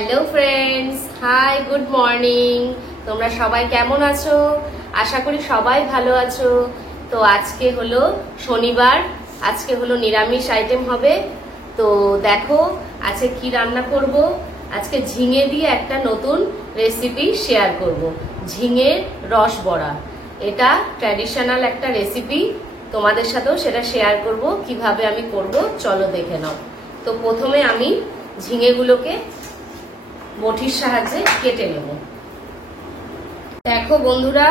Hello friends, hi, good morning. তোমরা সবাই কেমন আছো? আশা করি সবাই ভালো আছো। তো আজকে হলো শনিবার, আজকে হলো নিরামিষ আইটেম হবে। তো দেখো আজকে কি রান্না করব। আজকে ঝিঙে দিয়ে একটা নতুন রেসিপি শেয়ার করব, ঝিঙের রস বড়া। এটা ট্র্যাডিশনাল একটা রেসিপি, তোমাদের সাথেও সেটা শেয়ার করব। কিভাবে আমি করব চলো দেখে নাও। তো প্রথমে আমি ঝিঙেগুলোকে বটির সাহায্যে কেটে নেব। দেখো বন্ধুরা,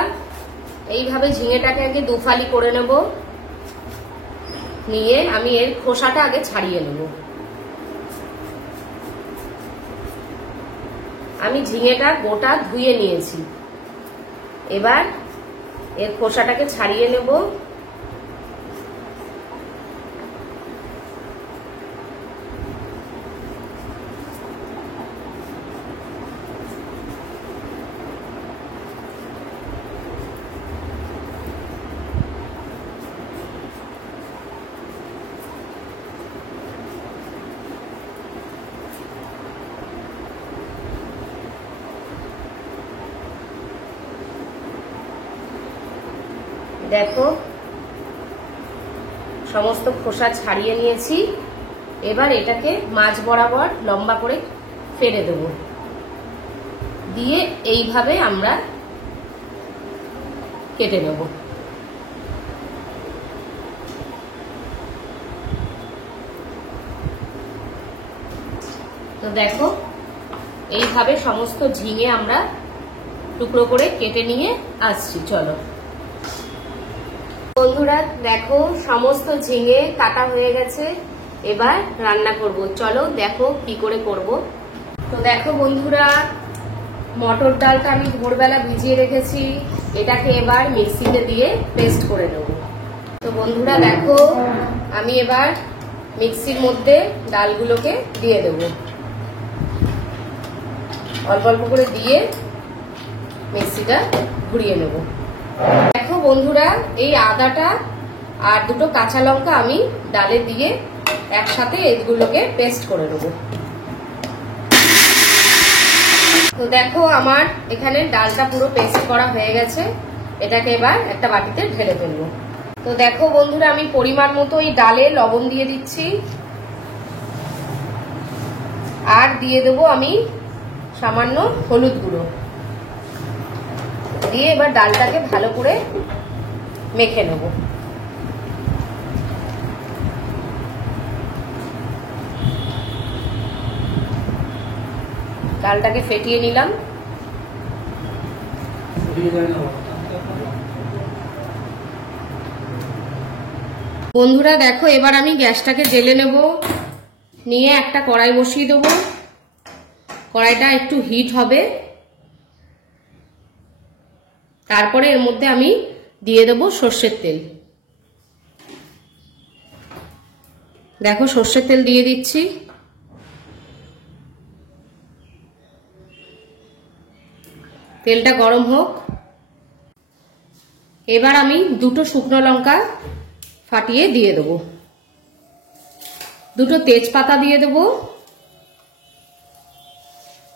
এইভাবে ঝিঙেটাকে আগে দুফালি করে নেব। নিয়ে আমি এর খোসাটা আগে ছাড়িয়ে নেব। আমি ঝিঙেটা গোটা ধুয়ে নিয়েছি। এবার এর খোসাটাকে ছাড়িয়ে নেব। দেখো সমস্ত খোসা ছাড়িয়ে নিয়েছি। এবার এটাকে মাঝ বরাবর লম্বা করে ফেলে দেব। দিয়ে এইভাবে আমরা কেটে নেব। তো দেখো এইভাবে সমস্ত ঝিঙে আমরা টুকরো করে কেটে নিয়ে আসছি। চলো বন্ধুরা, দেখো সমস্ত ঝিঙে কাটা হয়ে গেছে। এবার রান্না করব, চলো দেখো কি করে করব। তো দেখো বন্ধুরা, মটর ডালটা আমি ভোরবেলা ভিজিয়ে রেখেছি। এটাকে এবার মিক্সিতে দিয়ে পেস্ট করে নেব। তো বন্ধুরা দেখো, আমি এবার মিক্সির মধ্যে ডালগুলোকে দিয়ে দেব। অল্প অল্প করে দিয়ে মিক্সিটা ঘুরিয়ে নেব। দেখো বন্ধুরা, এই আদাটা আর দুটো কাঁচা লঙ্কা আমি ডালে দিয়ে একসাথে এগুলোকে পেস্ট করে নেব। তো দেখো আমার এখানে ডালটা পুরো পেস্ট করা হয়ে গেছে। এটাকে এবার একটা বাটিতে ঢেলে ফেলবো। তো দেখো বন্ধুরা, আমি পরিমাণ মতো এই ডালে লবণ দিয়ে দিচ্ছি। আর দিয়ে দেবো আমি সামান্য হলুদ গুঁড়ো। দিয়ে এবার ডালটাকে ভালো করে মেখে নেব। ডালটাকে ফেটিয়ে নিলাম। বন্ধুরা দেখো, এবার আমি গ্যাসটাকে জ্বেলে নেব। নিয়ে একটা কড়াই বসিয়ে দেবো। কড়াইটা একটু হিট হবে। তারপরে এর মধ্যে আমি দিয়ে দেব সর্ষের তেল। দেখো সর্ষের তেল দিয়ে দিচ্ছি। তেলটা গরম হোক। এবার আমি দুটো শুকনো লঙ্কা ফাটিয়ে দিয়ে দেব। দুটো তেজপাতা দিয়ে দেব।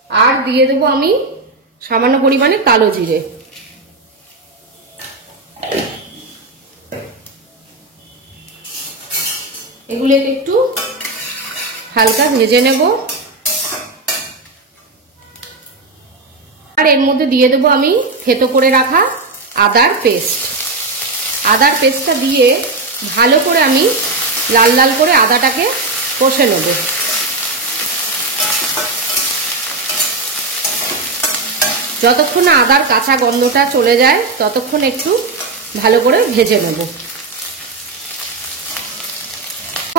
আর দিয়ে দেব আমি সামান্য পরিমাণে কালো জিরে। এগুলো একটু হালকা ভেজে নেব। আর এর মধ্যে দিয়ে দেবো আমি থেতো করে রাখা আদার পেস্ট। আদার পেস্টটা দিয়ে ভালো করে আমি লাল লাল করে আদাটাকে কষে নেব। যতক্ষণ না আদার কাঁচা গন্ধটা চলে যায় ততক্ষণ একটু ভালো করে ভেজে নেব।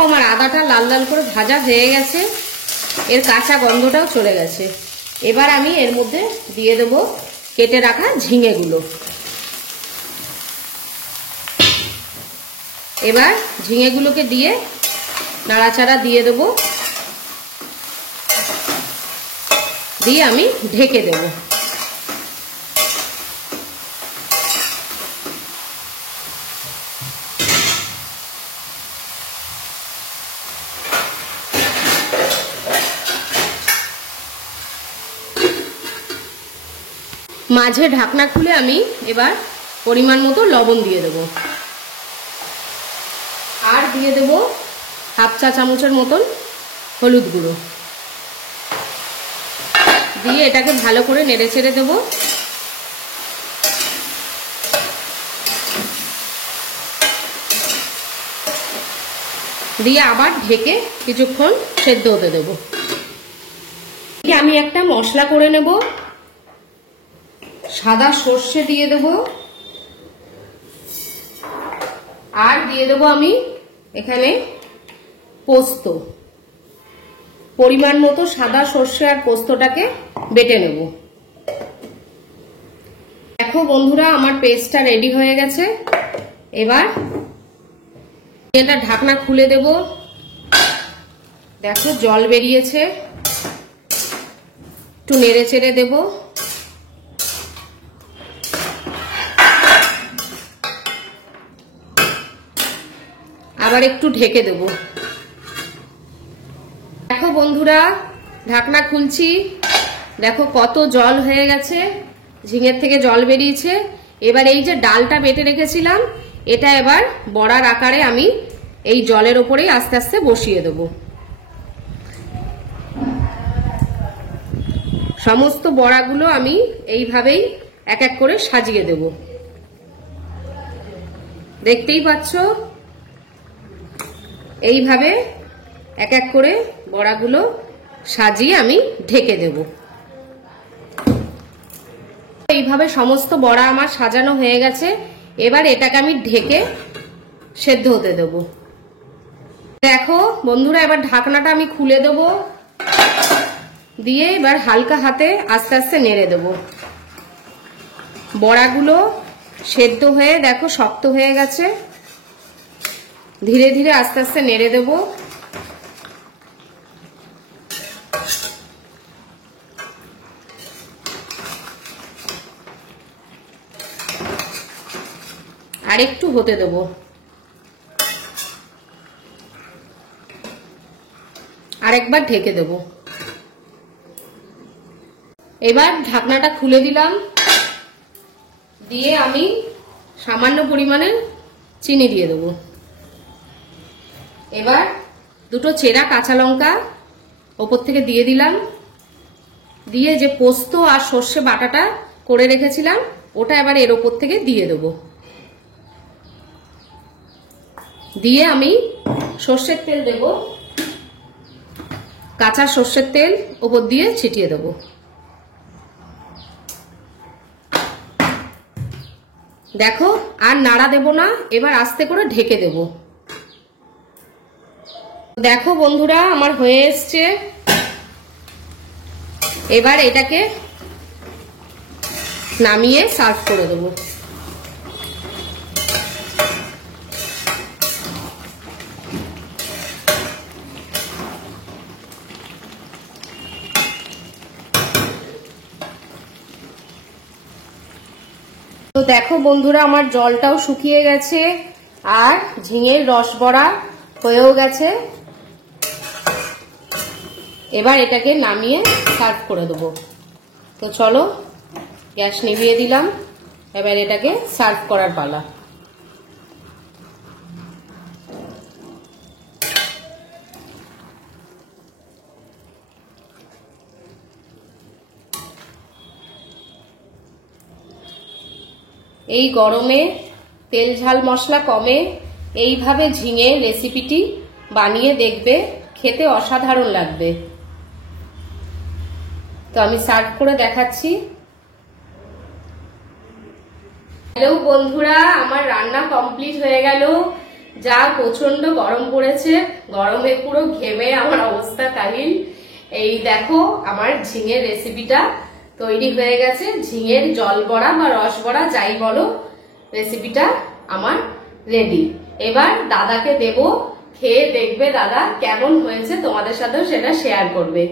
আমার আদাটা লাল লাল করে ভাজা হয়ে গেছে, এর কাঁচা গন্ধটাও চলে গেছে। এবার আমি এর মধ্যে দিয়ে দেব কেটে রাখা ঝিঙেগুলো। এবার ঝিঙেগুলোকে দিয়ে নাড়াচাড়া দিয়ে দেব। দিয়ে আমি ঢেকে দেব। মাঝে ঢাকনা খুলে আমি এবার পরিমাণ মতো লবণ দিয়ে দেব, আর দিয়ে দেব হাফ চা চামচের মতন হলুদ গুঁড়ো দিয়ে এটাকে ভালো করে নেড়ে চেড়ে দেবো। দিয়ে আবার ঢেকে কিছুক্ষণ সেদ্ধ হতে দেব। আমি একটা মশলা করে নেব, সাদা সর্ষে দিয়ে দেব, আর দিয়ে দেব আমি এখানে পোস্ত। পরিমাণ মতো সাদা সর্ষে আর পোস্তটাকে বেটে নেব। দেখো বন্ধুরা, আমার পেস্টটা রেডি হয়ে গেছে। এবার এটা ঢাকনা খুলে দেব। দেখো জল বেরিয়েছে, একটু নেড়ে চেড়ে দেব। আবার একটু ঢেকে দেব। দেখো বন্ধুরা, ঢাকনা খুলছি, দেখো কত জল হয়ে গেছে, ঝিঙের থেকে জল বেরিয়েছে। এবার এই যে ডালটা বেটে রেখেছিলাম, এটা এবার বড়ার আকারে আমি এই জলের ওপরেই আস্তে আস্তে বসিয়ে দেব। সমস্ত বড়াগুলো আমি এইভাবেই এক এক করে সাজিয়ে দেব। দেখতেই পাচ্ছ, এইভাবে এক এক করে বড়াগুলো সাজিয়ে আমি ঢেকে দেব। এইভাবে সমস্ত বড়া আমার সাজানো হয়ে গেছে। এবার এটাকে আমি ঢেকে সেদ্ধ হতে দেব। দেখো বন্ধুরা, এবার ঢাকনাটা আমি খুলে দেব, দিয়ে এবার হালকা হাতে আস্তে আস্তে নেড়ে দেব। বড়াগুলো সেদ্ধ হয়ে দেখো শক্ত হয়ে গেছে। ধীরে ধীরে আস্তে আস্তে নেড়ে দেব। আর একটু হতে দেব। আরেকবার ঢেকে দেব। এবার ঢাকনাটা খুলে দিলাম, দিয়ে আমি সামান্য পরিমাণে চিনি দিয়ে দেব। এবার দুটো চেরা কাঁচা লঙ্কা ওপর থেকে দিয়ে দিলাম, দিয়ে যে পোস্ত আর সর্ষে বাটাটা করে রেখেছিলাম ওটা এবার এর ওপর থেকে দিয়ে দেব। দিয়ে আমি সর্ষের তেল দেব, কাঁচা সর্ষের তেল ওপর দিয়ে ছিটিয়ে দেব। দেখো আর নাড়া দেব না, এবার আস্তে করে ঢেকে দেব। দেখো বন্ধুরা, আমার হয়ে এসছে। এবার এটাকে নামিয়ে সার্ভ করে দেব। তো দেখো বন্ধুরা, আমার জলটাও শুকিয়ে গেছে আর ঝিঙের রস বড়া হয়েও গেছে। এবার এটাকে নামিয়ে সার্ভ করে দেবো। তো চলো, গ্যাস নিভিয়ে দিলাম, এবার এটাকে সার্ভ করার পালা। এই গরমে তেল ঝাল মশলা কমে এইভাবে ঝিঙে রেসিপিটি বানিয়ে দেখবে, খেতে অসাধারণ লাগবে। তো আমি সার্ভ করে দেখাচ্ছি। হ্যালো বন্ধুরা, আমার রান্না কমপ্লিট হয়ে গেল। যা প্রচন্ড গরম পড়েছে, গরমে পুরো ঘেমে আমার অবস্থা কাহিল। এই দেখো আমার ঝিঙের রেসিপিটা তৈরি হয়ে গেছে। ঝিঙের জল বড়া বা রস বড়া যাই বলো, রেসিপিটা আমার রেডি। এবার দাদাকে দেব, খেয়ে দেখবে দাদা কেমন হয়েছে, তোমাদের সাথেও সেটা শেয়ার করবে।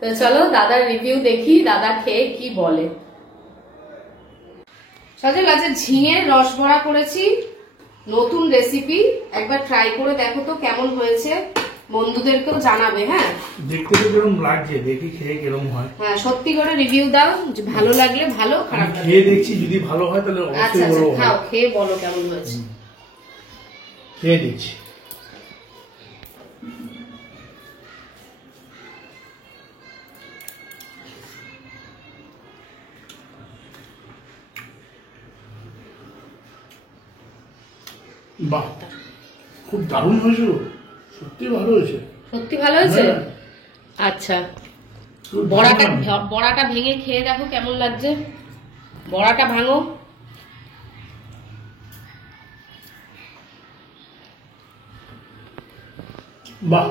তো চলো দাদার রিভিউ দেখি, দাদা খেয়ে কি বলে। সজল, আচ্ছা ঝিঙের রস বড়া করেছি, নতুন রেসিপি, একবার ট্রাই করে দেখো তো কেমন হয়েছে। বন্ধুদেরকেও জানাবে। হ্যাঁ, দেখতে তো কিরকম লাগছে, দেখি খেয়ে কিরকম হয়। হ্যাঁ, সত্যি করে রিভিউ দাও, যে ভালো লাগলে ভালো, খারাপ লাগলে খেয়ে দেখছি, যদি ভালো হয় তাহলে আচ্ছা অবশ্যই বলবো। খাও, খেয়ে বলো কেমন হয়েছে। খেয়ে দেখছি। বাহ, খুব দারুণ হয়েছে, সত্যি ভালো হয়েছে। সত্যি ভালো হয়েছে? হ্যাঁ। আচ্ছা, খুব বড়াটা ভেঙে খেয়ে দেখো কেমন লাগছে। বড়াটা ভাঙো। বাহ,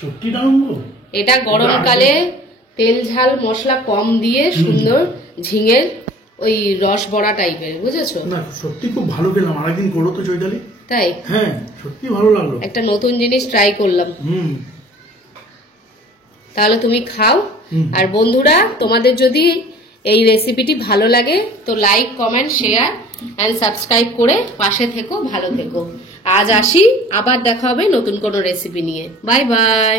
সত্যি দারুণ গো। এটা গরমকালে তেল ঝাল মশলা কম দিয়ে সুন্দর ঝিঙের ওই রস বড়া টাইপের, বুঝেছো? না সত্যি খুব ভালো খেলাম, আরেকদিন করো তো চৈতালি। তাই? হ্যাঁ, সত্যি ভালো লাগলো, একটা নতুন জিনিস ট্রাই করলাম। তাহলে তুমি খাও। আর বন্ধুরা, তোমাদের যদি এই রেসিপিটি ভালো লাগে তো like, comment, share and subscribe করে পাশে থেকো, ভালো থেকো। আজ আসি, আবার দেখা হবে নতুন কোনো রেসিপি নিয়ে। Bye bye.